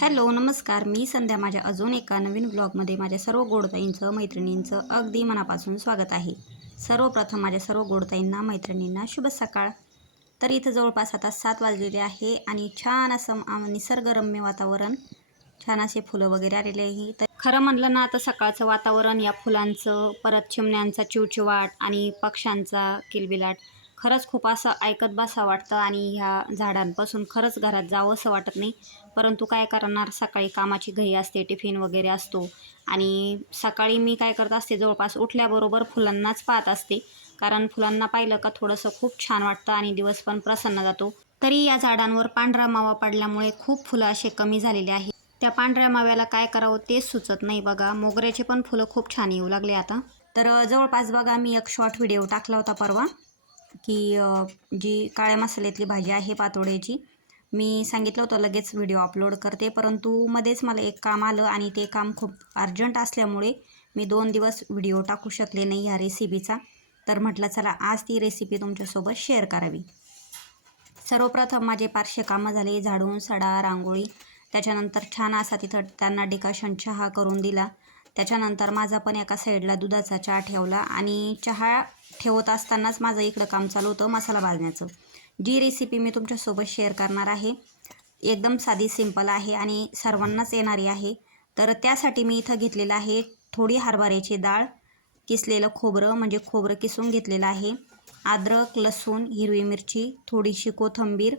Hello नमस्कार. मी संध्या माझ्या अजून एका नवीन ब्लॉगमध्ये माझ्या सर्व गोडताईंचं मैत्रिणींचं अगदी मनापासून स्वागत आहे. सर्वप्रथम माझ्या सर्व गोडताईंना मैत्रिणींना शुभ सकाळ. तर इथं जवळपास आता सात वाजलेले आहे आणि छान असं आम- निसर्गरम्य वातावरण. छान असे फुलं वगैरे आलेले आहे. तर खरं म्हणलं ना तर सकाळचं वातावरण या फुलांचं परत चिमण्यांचा चिवचिवाट आणि पक्ष्यांचा किलबिलाट खरंच खूप असं ऐकत बसा वाटतं आणि ह्या झाडांपासून खरंच घरात जावं असं वाटत नाही. परंतु काय करणार? सकाळी कामाची घाई असते टिफिन वगैरे असतो. आणि सकाळी मी काय करत असते? जवळपास उठल्याबरोबर फुलांनाच पाहत असते. कारण फुलांना पाहिलं का थोडंसं खूप छान वाटतं आणि दिवस पण प्रसन्न जातो. तरी या झाडांवर पांढरा मावा पडल्यामुळे खूप फुलं असे कमी झालेले आहे त्या पांढऱ्या माव्याला काय करावं तेच सुचत नाही बघा. मोगऱ्याचे पण फुलं खूप छान येऊ लागले आता. तर जवळपास बघा मी एक शॉर्ट व्हिडिओ टाकला होता परवा. की जी काळ्या मसाल्यातली भाजी आहे पातोड्याची मी सांगितलं होतं लगेच व्हिडिओ अपलोड करते परंतु मध्येच मला एक काम आलं आणि ते काम खूप अर्जंट असल्यामुळे मी दोन दिवस व्हिडिओ टाकू शकले नाही ह्या रेसिपीचा. तर म्हटलं चला आज ती रेसिपी तुमच्यासोबत शेअर करावी. सर्वप्रथम माझे पाचशे कामं झाले झाडून सडा रांगोळी. त्याच्यानंतर छान असा तिथं त्यांना डिकाशन चहा करून दिला. त्याच्यानंतर माझा पण एका साईडला दुधाचा चहा ठेवला आणि चहा ठेवत असतानाच माझं इकडं काम चालू होतं मसाला भाजण्याचं. जी रेसिपी मी तुमच्यासोबत शेअर करणार आहे एकदम साधी सिंपल आहे आणि सर्वांनाच येणारी आहे. तर त्यासाठी मी इथं घेतलेलं आहे थोडी हरभऱ्याची डाळ किसलेलं खोबरं म्हणजे खोबरं किसून घेतलेलं आहे अद्रक लसूण हिरवी मिरची थोडीशी कोथिंबीर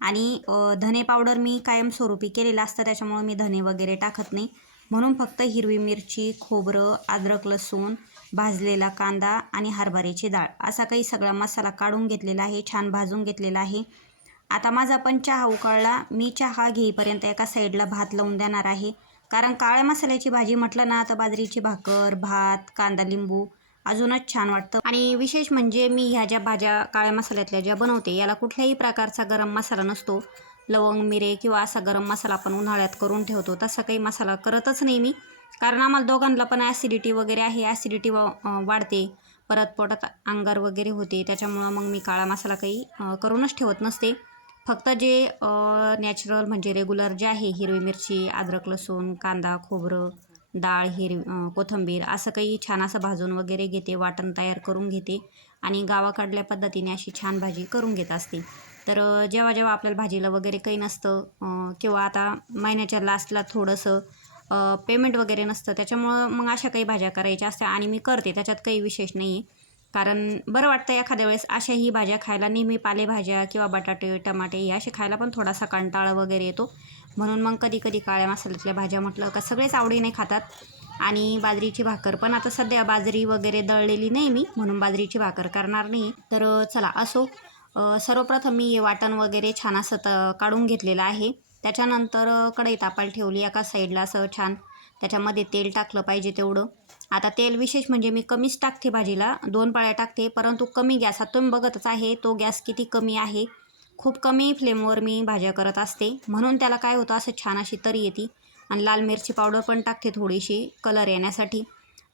आणि धने पावडर मी कायमस्वरूपी केलेलं असतं त्याच्यामुळं मी धने वगैरे टाकत नाही. म्हणून फक्त हिरवी मिरची खोबरं अद्रक लसूण भाजलेला कांदा आणि हरभऱ्याची डाळ. असा काही सगळा मसाला काढून घेतलेला आहे छान भाजून घेतलेला आहे. आता माझा पण चहा उकळला. मी चहा घेईपर्यंत एका साईडला भात लावून देणार आहे. कारण काळ्या मसाल्याची भाजी म्हटलं ना तर बाजरीची भाकर भात कांदा लिंबू अजूनच छान वाटतं. आणि विशेष म्हणजे मी ह्या ज्या भाज्या काळ्या मसाल्यातल्या ज्या बनवते याला कुठल्याही प्रकारचा गरम मसाला नसतो. लवंग मिरे किंवा असा गरम मसाला आपण उन्हाळ्यात करून ठेवतो. तसा काही मसाला करतच नाही मी. कारण आम्हाला दोघांना पण ॲसिडिटी वगैरे आहे. ॲसिडिटी वाढते. परत पोटात अंगार वगैरे होते. त्याच्यामुळं मग मी काळा मसाला काही करूनच ठेवत नसते. फक्त जे नॅचरल म्हणजे रेग्युलर जे आहे हिरवी मिरची अद्रक लसूण कांदा खोबरं डाळ हिरवी कोथंबीर कोथिंबीर असं काही छान असं भाजून वगैरे घेते. वाटण तयार करून घेते. आणि गावाकडल्या पद्धतीने अशी छान भाजी करून घेत असते. तर जेव्हा जेव्हा आपल्याला भाजीला वगैरे काही नसतं किंवा आता महिन्याच्या लास्टला थोडंसं पेमेंट वगैरे नसतं. त्याच्यामुळं मग अशा काही भाज्या करायच्या असत्या आणि मी करते. त्याच्यात काही विशेष नाही आहे कारण बरं वाटतं एखाद्या वेळेस अशाही भाज्या खायला नेहमी पालेभाज्या किंवा बटाटे टमाटे हे असे खायला पण थोडासा कंटाळा वगैरे येतो. म्हणून मग कधी कधी काळ्या मसाल्यातल्या भाज्या म्हटलं का सगळेच आवडीने खातात. आणि बाजरीची भाकर पण आता सध्या बाजरी वगैरे दळलेली नाही मी म्हणून बाजरीची भाकर करणार नाही तर चला असो. सर्वप्रथम मी वाटण वगैरे छान असं त काढून घेतलेलं आहे. त्याच्यानंतर कढई तापायला ठेवली एका साईडला असं छान. त्याच्यामध्ये तेल टाकलं पाहिजे तेवढं. आता तेल विशेष म्हणजे मी कमीच टाकते भाजीला दोन पाळ्या टाकते परंतु कमी गॅस आता तुम्ही बघतच आहे तो गॅस किती कमी आहे. खूप कमी फ्लेमवर मी भाज्या करत असते. म्हणून त्याला काय होतं असं छान अशी तरी येते. आणि लाल मिरची पावडर पण टाकते थोडीशी कलर येण्यासाठी.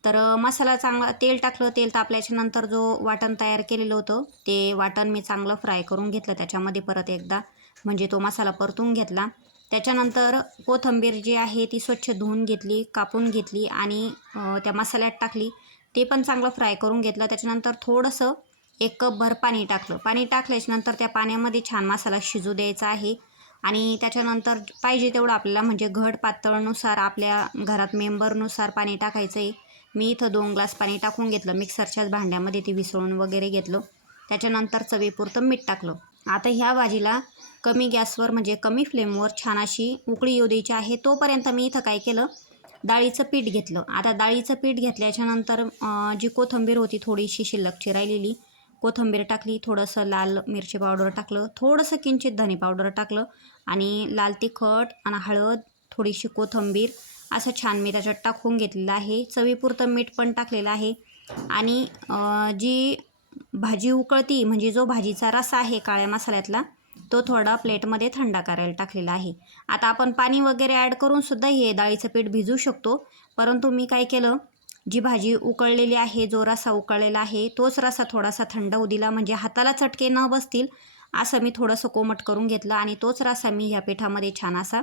तर मसाला चांगला तेल टाकलं तेल तापल्याच्यानंतर जो वाटण तयार केलेलं होतं ते वाटण मी चांगलं फ्राय करून घेतलं त्याच्यामध्ये परत एकदा. म्हणजे तो मसाला परतून घेतला. त्याच्यानंतर कोथिंबीर जी आहे ती स्वच्छ धुवून घेतली कापून घेतली आणि त्या मसाल्यात टाकली. ते पण चांगलं फ्राय करून घेतलं. त्याच्यानंतर थोडंसं एक कपभर पाणी टाकलं. पाणी टाकल्याच्यानंतर त्या पाण्यामध्ये छान मसाला शिजू द्यायचा आहे आणि त्याच्यानंतर पाहिजे तेवढं आपल्याला म्हणजे घट पातळनुसार आपल्या घरात मेंबरनुसार पाणी टाकायचं आहे मी इथं दोन ग्लास पाणी टाकून घेतलं. मिक्सरच्याच भांड्यामध्ये ते विसळून वगैरे घेतलं. त्याच्यानंतर चवीपुरतं मीठ टाकलं. आता ह्या भाजीला कमी गॅसवर म्हणजे कमी फ्लेमवर छान अशी उकळी येऊ द्यायची आहे. तोपर्यंत मी इथं काय केलं? डाळीचं पीठ घेतलं. आता डाळीचं पीठ घेतल्याच्यानंतर जी कोथंबीर होती थोडीशी शिल्लकची राहिलेली कोथिंबीर टाकली थोडंसं लाल मिरची पावडर टाकलं थोडंसं किंचित धने पावडर टाकलं आणि लाल तिखट आणि हळद थोडीशी कोथिंबीर असं छान मी त्याच्यात टाकून घेतलेलं आहे. चवीपुरतं मीठ पण टाकलेलं आहे. आणि जी भाजी उकळती म्हणजे जो भाजीचा रसा आहे काळ्या मसाल्यातला तो थोडा प्लेटमध्ये थंड करायला टाकलेला आहे. आता आपण पाणी वगैरे ॲड करूनसुद्धा हे डाळीचं पीठ भिजू शकतो. परंतु मी काय केलं जी भाजी उकळलेली आहे जो रसा उकळलेला आहे तोच रसा थोडासा थंड होऊ दिला म्हणजे हाताला चटके न बसतील असं मी थोडंसं कोमट करून घेतलं आणि तोच रसा मी ह्या पिठामध्ये छान असा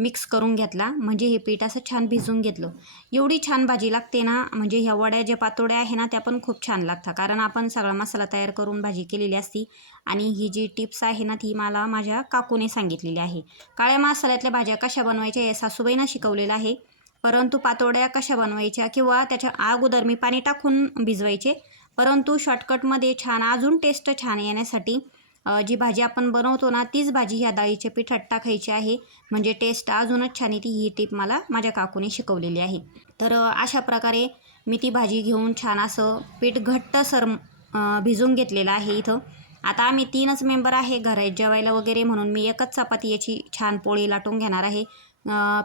मिक्स करून घेतला. म्हणजे हे पीठ असं छान भिजून घेतलं. एवढी छान भाजी लागते ना म्हणजे ह्या वड्या ज्या पातोड्या आहे ना त्या पण खूप छान लागतात. कारण आपण सगळा मसाला तयार करून भाजी केलेली असती. आणि ही जी टिप्स आहे ना ती मला माझ्या काकूने सांगितलेली आहे. काळ्या मसाल्यातल्या भाज्या कशा बनवायच्या हे सासूबाईनं शिकवलेलं आहे. परंतु पातोड्या कशा बनवायच्या किंवा त्याच्या अगोदर मी पाणी टाकून भिजवायचे. परंतु शॉर्टकटमध्ये छान अजून टेस्ट छान येण्यासाठी जी भाजी आपण बनवतो ना तीच भाजी ह्या डाळीच्या पिठात टाकायची आहे. म्हणजे टेस्ट अजूनच छान येते ही टीप मला माझ्या काकूने शिकवलेली आहे. तर अशा प्रकारे मी ती भाजी घेऊन छान असं पीठ घट्ट सर भिजून घेतलेलं आहे इथं. आता आम्ही तीनच मेंबर आहे घरात जेवायला वगैरे म्हणून मी एकच चपाती याची छान पोळी लाटून घेणार आहे.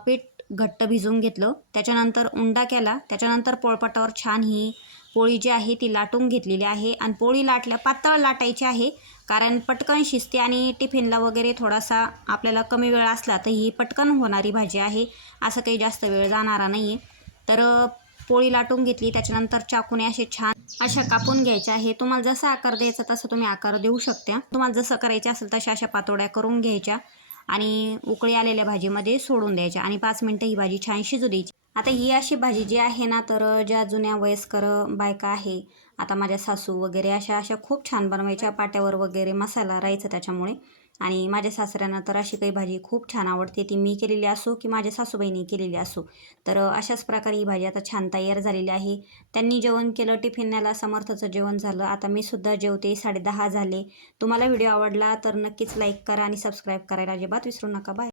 पीठ घट्ट भिजवून घेतलं. त्याच्यानंतर उंडा केला. त्याच्यानंतर पोळपाटावर छान ही पोळी जी आहे ती लाटून घेतलेली आहे आणि पोळी लाटल्या पातळ लाटायची आहे. कारण पटकन शिजते आणि टिफिनला वगैरे थोडासा आपल्याला कमी वेळ असला तर ही पटकन होणारी भाजी आहे. असं काही जास्त वेळ जाणारा नाही आहे तर पोळी लाटून घेतली त्याच्यानंतर चाकूने असे छान अशा कापून घ्यायच्या आहे. तुम्हाला जसा आकार द्यायचा तसं तुम्ही आकार देऊ शकता. तुम्हाला जसं करायचं असेल तशा अशा पातोड्या करून घ्यायच्या आणि उकळी आलेल्या भाजीमध्ये सोडून द्यायच्या आणि पाच मिनटं ही भाजी छान शिजू द्यायची. आता ही अशी भाजी जी आहे ना तर ज्या जुन्या वयस्कर बायका आहे आता माझ्या सासू वगैरे अशा अशा खूप छान बनवायच्या पाट्यावर वगैरे मसाला राहायचा त्याच्यामुळे. आणि माझ्या सासऱ्यांना तर अशी काही भाजी खूप छान आवडते ती मी केलेली असो की माझ्या सासूबाईंनी केलेली असो. तर अशाच प्रकारे ही भाजी आता छान तयार झालेली आहे. त्यांनी जेवण केलं टिफिनला समर्थचं जेवण झालं. आता मी सुद्धा जेवते साडेदहा झाले. तुम्हाला व्हिडिओ आवडला तर नक्कीच लाईक करा आणि सबस्क्राईब करायला अजिबात विसरू नका. बाय.